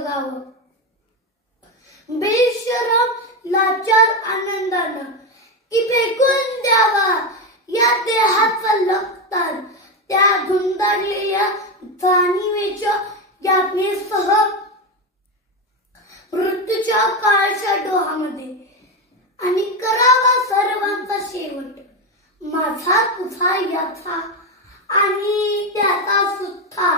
जगावं. बेशरम लाचार आनंदानं की फेकून द्यावा या देहाचा लखतार, त्या गुंडाळलेल्या जाणीवेच्या यातनेसह मृत्यूच्या काळच्या डोहामध्ये, आणि करावा सर्वांचा शेवट, माझा तुझा याचा आणि त्याचा सुद्धा.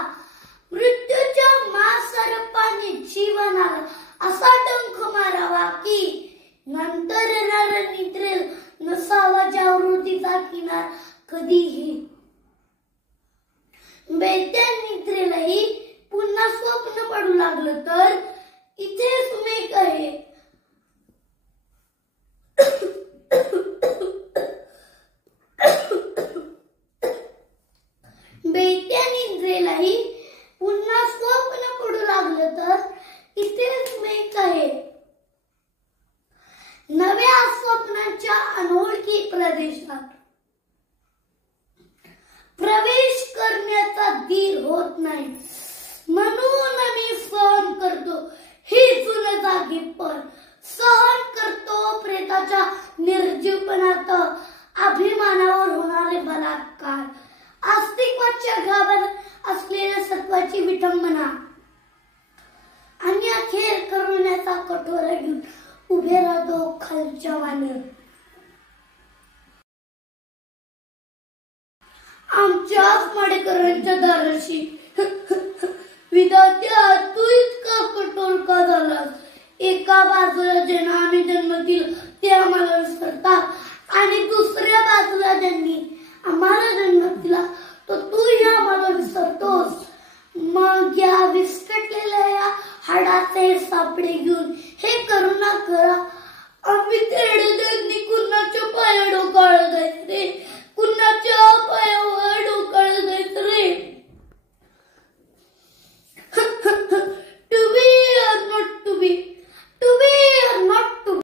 मृत्यूच्या मासर्पाने जीवनाला असा डंख मारावा की नंतर येणाऱ्या निद्रेत नसावा जागृतीचा किनार कधीही. बेत्या निद्रेलाही पुन्हा स्वप्न पडू लागलं तर इथेच सुमेक आहे. बेत्या निद्रेलाही पुन्हा स्वप्न पडू लागलं तर इथेच सुमेक आहे. नव्या स्वप्नांच्या अनोळखी प्रदेशात प्रवेश करण्याचा धीर होत नाही, म्हणून मी सहन करतो ही जुन जागेपण, सहन करतो प्रेताच्या निर्जीवपणात अभिमानावर होणारे बलात्कार, अस्तित्वाच्या गाभाऱ्यात असलेल्या सत्वाची विटंबना, आणि अखेर करुण्याचा कठोरा घेऊन उभे राहतो खालच्या वानर. आमच्याच माडेकरांच्या दाराशी विधात्या तू इतका कठोर का झालास? एका बाजूला ज्यांना आम्ही जन्म दिला ते आम्हाला विसरतात, आणि दुसऱ्या बाजूला ज्यांनी आम्हाला जन्म दिला तो तूही आम्हाला विसरतोस. मग या विस्कटलेल्या या हाडाचे सापडे घेऊन हे करुणा करा. आम्ही तेवढे कुणाच्या पाया डोकाळत आहे रे.